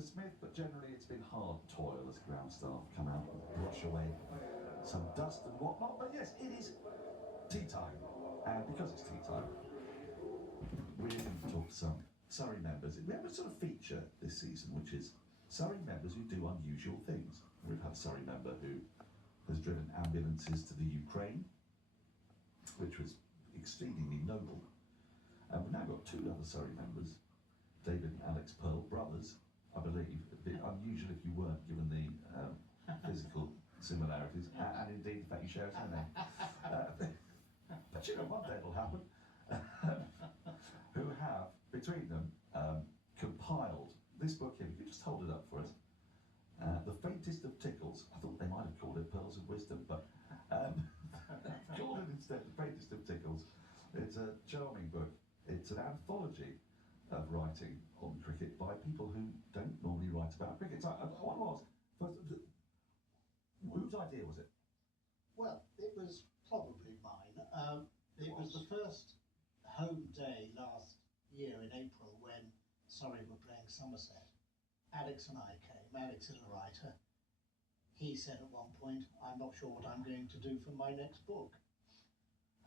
for Smith, but generally it's been hard toil as ground staff come out and brush away some dust and whatnot. But yes, it is tea time, and because it's tea time, we're going to talk to some Surrey members. We have a sort of feature this season, which is Surrey members who do unusual things. We've had a Surrey member who has driven ambulances to the Ukraine, which was exceedingly noble. And we've now got two other Surrey members, David and Alex Pearl, brothers, I believe. A bit unusual if you weren't, given the physical similarities, and indeed the fact you share a surname. But you know, one day it'll happen. Who have, between them, compiled this book here. If you could just hold it up for us. The Faintest of Tickles. I thought they might have called it Pearls of Wisdom, but called it instead The Faintest of Tickles. It's a charming book. It's an anthology of writing on cricket by people who don't normally write about cricket. So I want to ask, first, whose idea was it? Well, it was probably mine. It was the first home day last year in April when Surrey were playing Somerset. Alex and I came. Alex is a writer. He said at one point, I'm not sure what I'm going to do for my next book.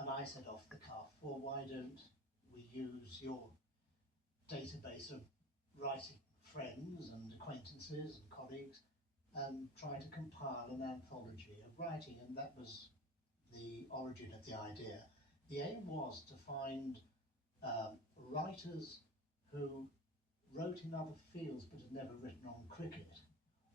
And I said off the cuff, well, why don't we use your database of writing friends and acquaintances and colleagues and try to compile an anthology of writing. And that was the origin of the idea. The aim was to find writers who wrote in other fields but had never written on cricket,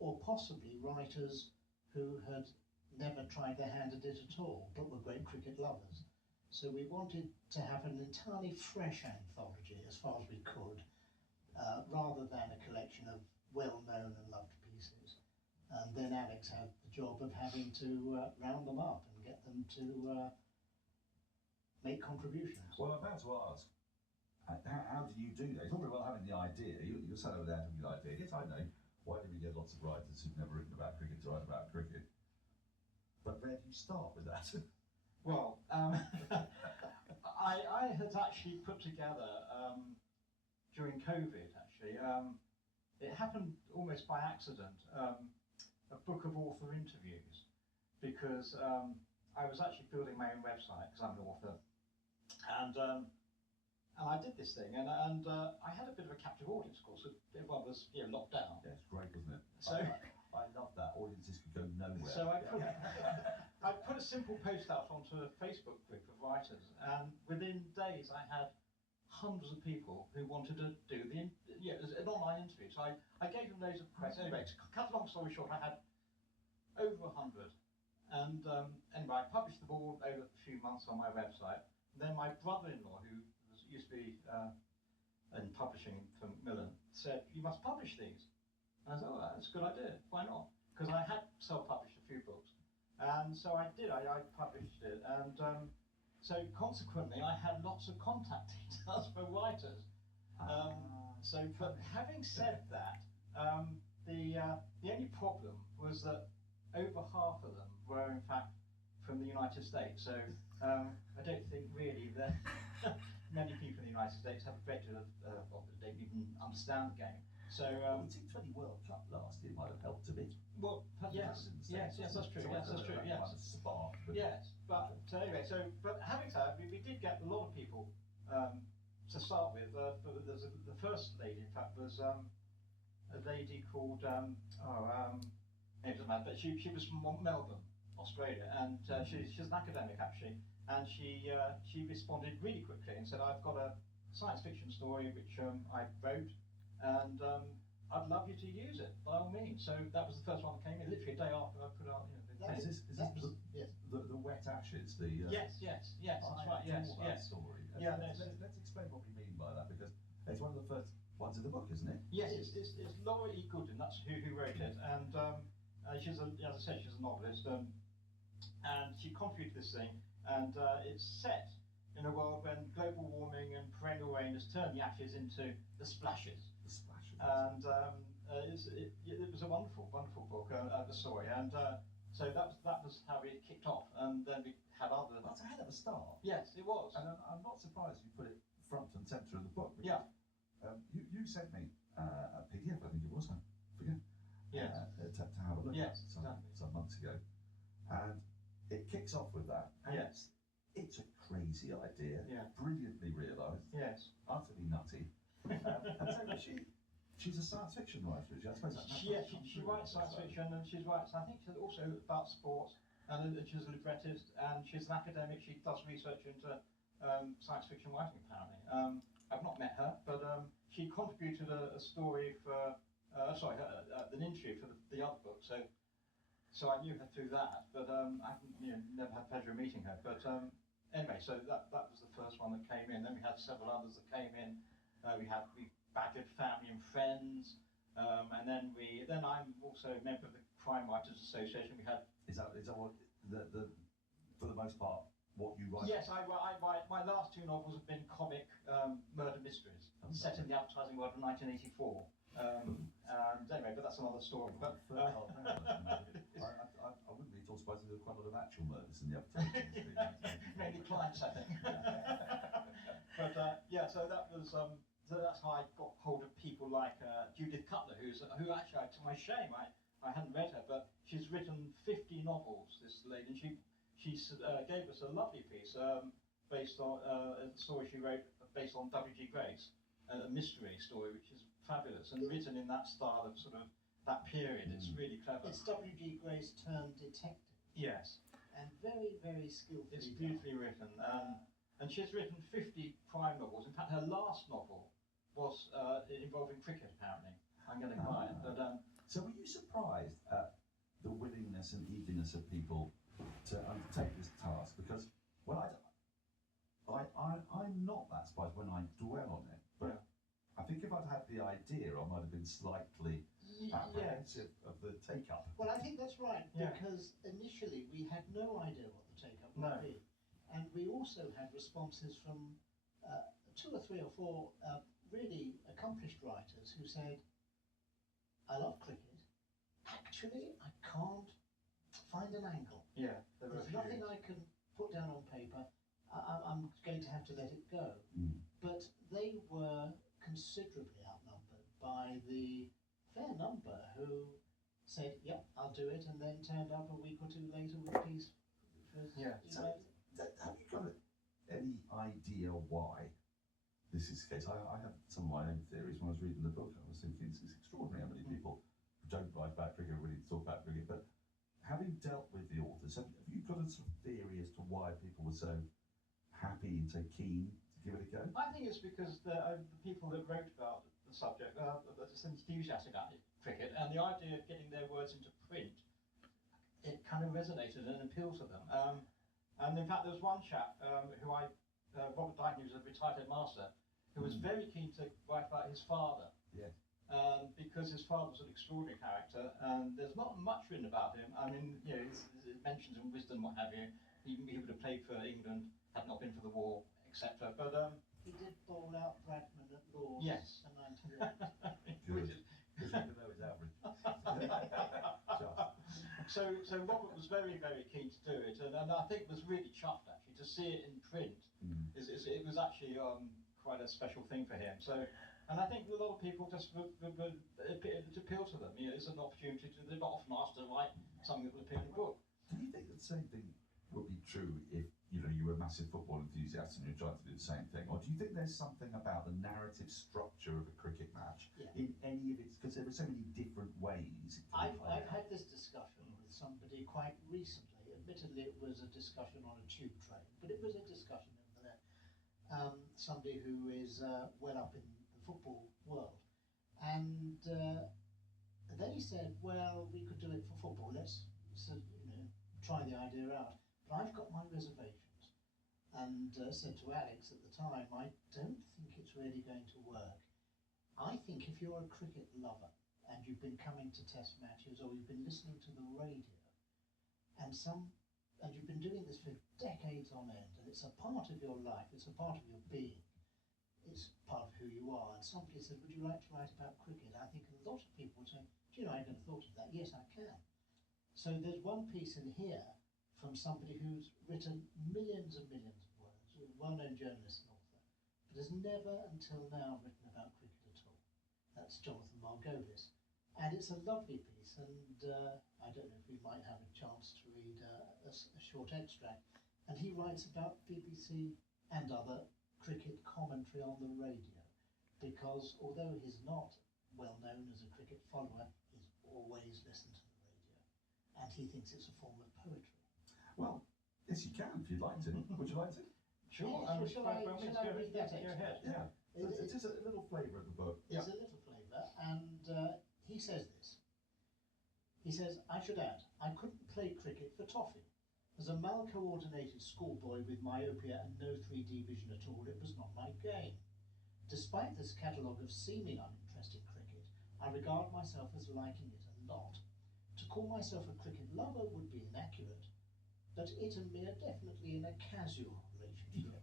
or possibly writers who had never tried their hand at it at all but were great cricket lovers. So we wanted to have an entirely fresh anthology as far as we could, rather than a collection of well-known and loved pieces. And then Alex had the job of having to round them up and get them to make contributions. Well, I'm about to ask, how do you do that? It's all very well having the idea. You're sat over there having the idea. Yes, I know. Why do we get lots of writers who've never written about cricket to write about cricket? But where do you start with that? Well, I had actually put together, during COVID actually, it happened almost by accident, a book of author interviews, because I was actually building my own website, because I'm an author, and I did this thing, and I had a bit of a captive audience, of course. Everyone was locked down. Yeah, it's great, wasn't it? So I love that. Audiences could go nowhere. So I put a simple post out onto a Facebook group of writers, and within days I had hundreds of people who wanted to do an online interview. So I gave them loads of questions. Anyway, to cut a long story short, I had over 100, and anyway, I published them all over a few months on my website. And then my brother-in-law, who used to be in publishing for Macmillan, said, "You must publish these." And I said, "Oh, that's a good idea. Why not?" Because I had self-published a few books, and so I did. I published it, and so consequently, I had lots of contact details for writers. But having said that, the only problem was that over half of them were in fact from the United States. So I don't think really that many people in the United States have a great deal of, don't even understand the game. So the T20 World Cup last year might have helped a bit. Well, yes, that's true. Yes, that's true. Yes, spark. Yes, but anyway, but having said that, we did get a lot of people to start with. The first lady, in fact, was a lady called it doesn't matter, but she was from Melbourne, Australia, and she's an academic actually, and she responded really quickly and said, "I've got a science fiction story which I wrote, and I'd love you to use it by all means." So that was the first one that came in, literally a day after I put out. Is this the Wet Ashes? Yes, that's right. Yes. That story. Let's explain what we mean by that, because it's one of the first ones in the book, isn't it? Yes, it's Laura E. Goodin. That's who wrote it, and she's as I said, she's a novelist, and she contributed this thing, and it's set in a world when global warming and perennial rain has turned the ashes into the splashes. The splashes. And it was a wonderful, wonderful book, the story, and so that was how it kicked off, and then we had other. That's a hell of a start. Yes, it was. And I'm not surprised you put it front and centre of the book. Yeah. You sent me a PDF, I think it was. I forget. Yes. To have a look Yes, at some, exactly. some months ago, and it kicks off with that. And Yes. it's a crazy idea. Yeah. Brilliantly realised. Yes. Utterly nutty. And so she's a science fiction writer. I suppose that's She writes science fiction, and she writes, I think, she's also about sports, and she's a librettist, and she's an academic. She does research into science fiction writing, apparently. I've not met her, but she contributed a story for, an interview for the other book, so I knew her through that, but I haven't, never had the pleasure of meeting her. But anyway, so that was the first one that came in. Then we had several others that came in. We badgered family and friends, and then I'm also a member of the Crime Writers Association. We had Is that what the for the most part what you write? yes, I write. My last two novels have been comic murder mysteries set in the advertising world of 1984. And anyway, but that's another story. But I wouldn't be at all surprised if there were quite a lot of actual murders in the advertising industry. mainly clients, I think. But so that was so that's how I got hold of people like Judith Cutler, who actually, to my shame, I hadn't read her, but she's written 50 novels. This lady, and she gave us a lovely piece based on a story she wrote based on W.G. Grace, a mystery story, which is fabulous and written in that style of sort of that period. It's really clever. It's W.G. Grace turned detective. Yes. And very, very skillfully. It's beautifully written. And she's written 50 crime novels. In fact, her last novel was involving cricket, apparently. I'm getting quiet. But so were you surprised at the willingness and eagerness of people to undertake this task? Because, well, I'm not that surprised when I dwell on it, but I think if I'd had the idea, I might have been slightly apprehensive of the take-up. Well, I think that's right, Yeah. because initially we had no idea what the take-up No. would be. And we also had responses from 2 or 3 or 4 really accomplished writers who said, I love cricket. Actually, I can't find an angle. yeah, there were a There's few. nothing I can put down on paper. I'm going to have to let it go. Mm. But they were considerably outnumbered by the fair number who said, yep, I'll do it, and then turned up a week or 2 later with a piece. Which was, Yeah. So, have you got any idea why this is the case? I have some of my own theories. When I was reading the book, I was thinking it's extraordinary how many people who don't write about cricket really talk about cricket. But having dealt with the authors, have you got a sort of theory as to why people were so happy and so keen to give it a go? I think it's because the people that wrote about the subject are just enthusiastic about cricket, and the idea of getting their words into print, it kind of resonated and appealed to them. And in fact, there was one chap Robert Dyton, who was a retired headmaster, who was very keen to write about his father. Yes. Because his father was an extraordinary character, and there's not much written about him. I mean, it mentions in Wisdom, what have you. He would have played for England had not been for the war, etc. But he did bowl out Bradman at Lord's Yes. for 98. Good. Even though it's average. Just. So Robert was very, very keen to do it, and I think was really chuffed actually to see it in print. It was actually quite a special thing for him. So, and I think a lot of people just it appealed to them. It's an opportunity to. They're not often asked to write something that would appear in a book. Do you think that the same thing would be true if you were a massive football enthusiast and you're trying to do the same thing, or do you think there's something about the narrative structure of a cricket match in any of its, because there are so many different ways? I've had this discussion with somebody quite recently. Admittedly, it was a discussion on a tube train, but it was a discussion nevertheless. Somebody who is well up in the football world, and they said, "Well, we could do it for football. Let's try the idea out." But I've got my reservations, and said to Alex at the time, "I don't think it's really going to work. I think if you're a cricket lover and you've been coming to test matches or you've been listening to the radio, and you've been doing this for decades on end, and it's a part of your life, it's a part of your being, it's part of who you are." And somebody said, "Would you like to write about cricket?" I think a lot of people would say, "Do you know, I never thought of that." Yes, I can. So there's one piece in here from somebody who's written millions and millions of words, a well-known journalist and author, but has never until now written about cricket at all. That's Jonathan Margolis. And it's a lovely piece, and I don't know if we might have a chance to read a short extract. And he writes about BBC and other cricket commentary on the radio, because although he's not well known as a cricket follower, he's always listened to the radio, and he thinks it's a form of poetry. Well, yes, you can if you'd like to. Would you like to? Sure. Yes, shall I read that Go ahead. extract? Yeah. It is a little flavour of the book. There's a little flavour, and he says this. He says, I should add, I couldn't play cricket for toffee. As a mal-coordinated schoolboy with myopia and no 3D vision at all, it was not my game. Despite this catalogue of seeming uninterest in cricket, I regard myself as liking it a lot. To call myself a cricket lover would be inaccurate, but it and me are definitely in a casual relationship.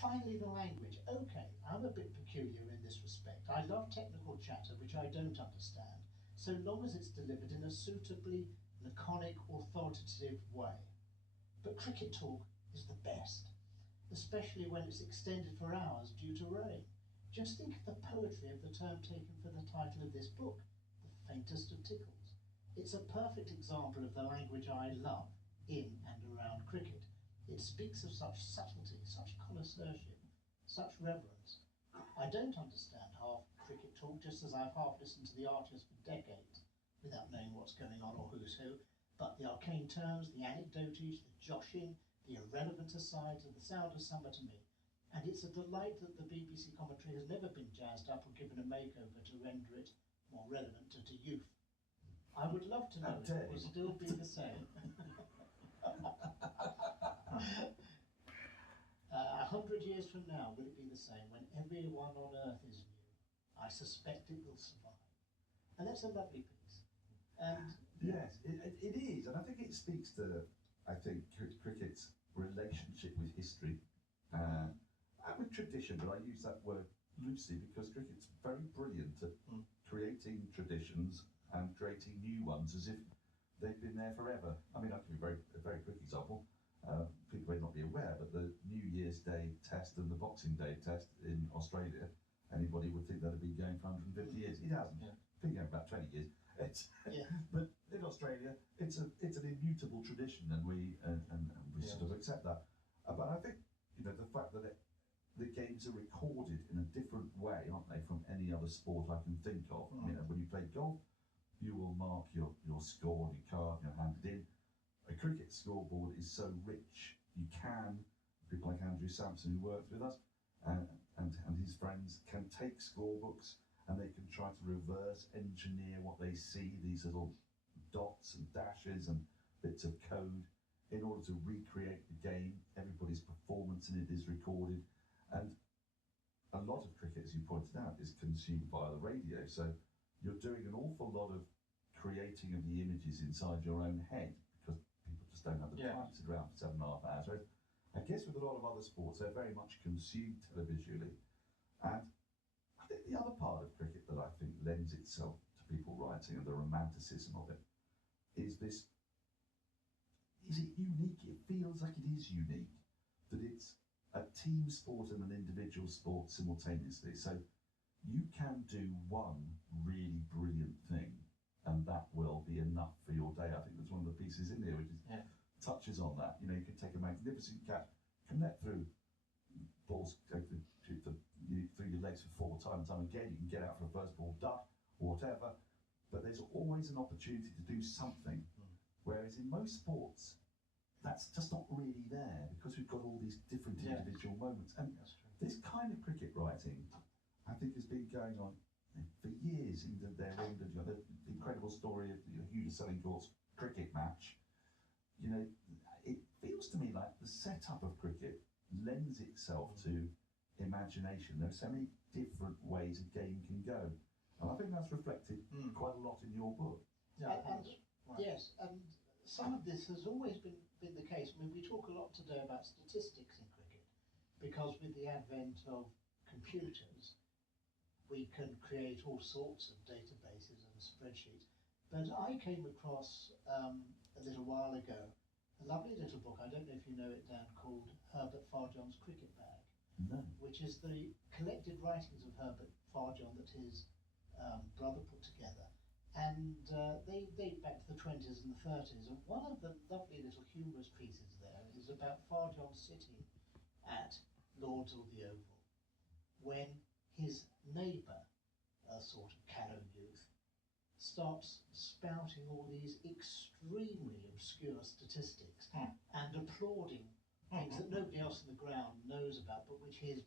Finally, the language. Okay, I'm a bit peculiar in this respect. I love technical chatter, which I don't understand, so long as it's delivered in a suitably laconic, authoritative way. But cricket talk is the best, especially when it's extended for hours due to rain. Just think of the poetry of the term taken for the title of this book, The Faintest of Tickles. It's a perfect example of the language I love in and around cricket. It speaks of such subtlety, such connoisseurship, such reverence. I don't understand half cricket talk, just as I've half listened to the artists for decades without knowing what's going on or who's who, but the arcane terms, the anecdotage, the joshing, the irrelevant asides, and the sound of summer to me. And it's a delight that the BBC commentary has never been jazzed up or given a makeover to render it more relevant to youth. I would love to know if it will still be the same. 100 years from now, will it be the same when everyone on earth is new? I suspect it will survive. And that's a lovely piece. And Yes, it is, and I think it speaks to, cricket's relationship with history and with tradition, but I use that word loosely because cricket's very brilliant at creating traditions and creating new ones as if they've been there forever. I mean, I'll give you a very quick example. People may not be aware, but the New Year's Day test and the Boxing Day test in Australia, anybody would think that had been going for 150 years. It hasn't. Yeah. It's been going about 20 years. yeah, But in Australia, it's an immutable tradition, and we sort of accept that. But I think the fact that the games are recorded in a different way, aren't they, from any other sport I can think of. When you play golf, you will mark your score on your card, hand it in. A cricket scoreboard is so rich. You can, people like Andrew Sampson, who works with us, and his friends can take scorebooks and they can try to reverse engineer what they see, these little dots and dashes and bits of code, in order to recreate the game. Everybody's performance in it is recorded, and a lot of cricket, as you pointed out, is consumed via the radio, so you're doing an awful lot of creating of the images inside your own head, because people just don't have the time to sit around for 7.5 hours. Whereas I guess with a lot of other sports, they're very much consumed televisually. And I think the other part of cricket that I think lends itself to people writing and the romanticism of it is this: is it unique? It feels like it is unique, that it's a team sport and an individual sport simultaneously. So you can do one really brilliant thing and that will be enough for your day. I think there's one of the pieces in there which is, touches on that. You can take a magnificent catch, connect through balls, go through your legs for 4 times, time again. You can get out for a first ball duck or whatever, but there's always an opportunity to do something. Whereas in most sports, that's just not really there, because we've got all these different individual moments. And this kind of cricket writing, I think, has been going on for years. England, the incredible story of the Hugh de Selincourt's cricket match. It feels to me like the setup of cricket lends itself to imagination. There are so many different ways a game can go, and I think that's reflected quite a lot in your book. Yes, and some of this has always been the case. I mean, we talk a lot today about statistics in cricket, because with the advent of computers, we can create all sorts of databases and spreadsheets. But I came across a little while ago a lovely little book, I don't know if you know it, Dan, called Herbert Farjohn's Cricket Bag. No. which is the collected writings of Herbert Farjon that his brother put together. And they date back to the 20s and the 30s. And one of the lovely little humorous pieces there is about Farjon sitting at Lords of the Oval when his neighbour, a sort of callow youth, starts spouting all these extremely obscure statistics and applauding things that nobody else in the ground knows about, but which he's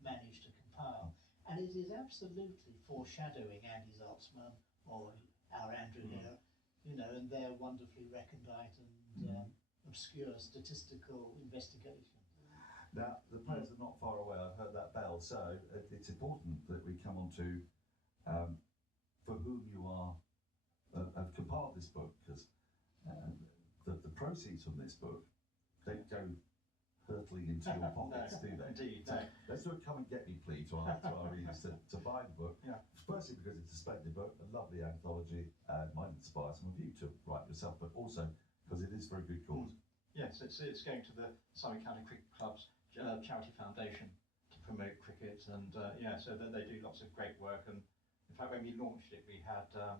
managed to compile. And it is absolutely foreshadowing Andy Zaltzman or our Andrew here, you know, and their wonderfully recondite and obscure statistical investigations. Now, the players are not far away. I've heard that bell. So it's important that we come on to for whom you are have compiled this book, because the proceeds from this book don't go hurtling into your pockets, do they? Indeed. So let's do a come and get me plea to our readers to buy the book. Yeah. Firstly, because it's a splendid book, a lovely anthology, might inspire some of you to write yourself, but also because it is for a good cause. Yes, it's going to the Surrey County Cricket Club's charity foundation to promote cricket, and so they do lots of great work. And in fact, when we launched it, we had the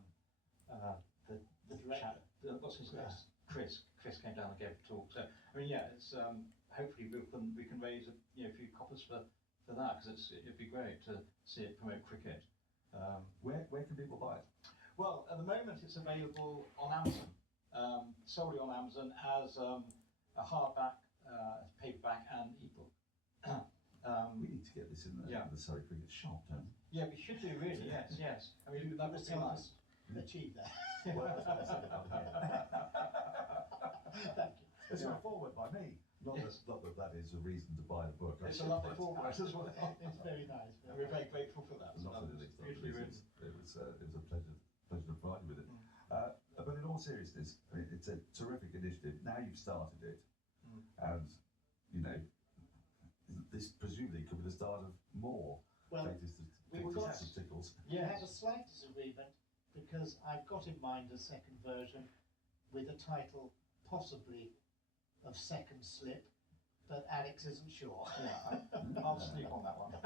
chap, what's his name? Chris came down and gave a talk. So I mean, it's hopefully we can raise a few coppers for that, because it'd be great to see it promote cricket. Where can people buy it? Well, at the moment it's available on Amazon, solely on Amazon as a hardback, paperback, and ebook. We need to get this in the Surrey Cricket shop, don't we? Yeah, we should do really. Yes. I mean, that would be nice. Achieve that. Well, that's what I said about Thank you. It's a forward by me. Not that that is a reason to buy the book. It's a lovely forward as well. It's very nice. And we're very grateful for that. Not the least. Beautifully written. It was a pleasure to provide you with it. But in all seriousness, I mean, it's a terrific initiative. Now you've started it, and this presumably could be the start of more. Well, we've got tickles. We have a slight disagreement because I've got in mind a second version with a title possibly of Second Slip, but Alex isn't sure. Yeah, I'll sleep on that one.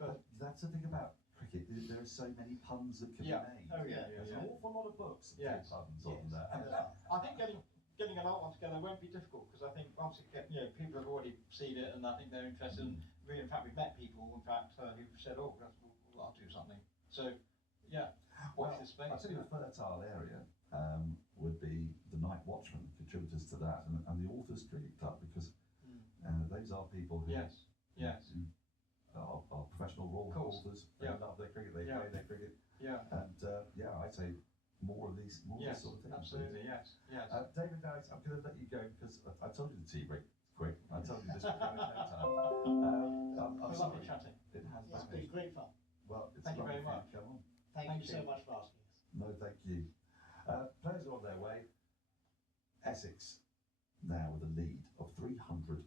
But that's the thing about cricket. There are so many puns that can be made. Oh yeah. There's an awful lot of books that do puns on there. I think getting an art one together won't be difficult, because I think once you get, people have already seen it and I think they're interested. And in fact, we've met people who've said, "Oh, I'll do something." So watch this space. I think a fertile area would be the Night Watchman, contributors to that, and the Authors Cricket Club, because those are people who are professional authors. They love their cricket. They play their cricket. Yeah. And I'd say more of this sort of thing. Absolutely. Yes. David, now I'm going to let you go because I told you the tea break quick. I told you this was going in no time. I'm sorry. Lovely chatting. It has It's been great fun. Well, it's Thank you lovely very much. Come on. Thank you so much for asking us. No, thank you. Players are on their way. Essex now with a lead of 326.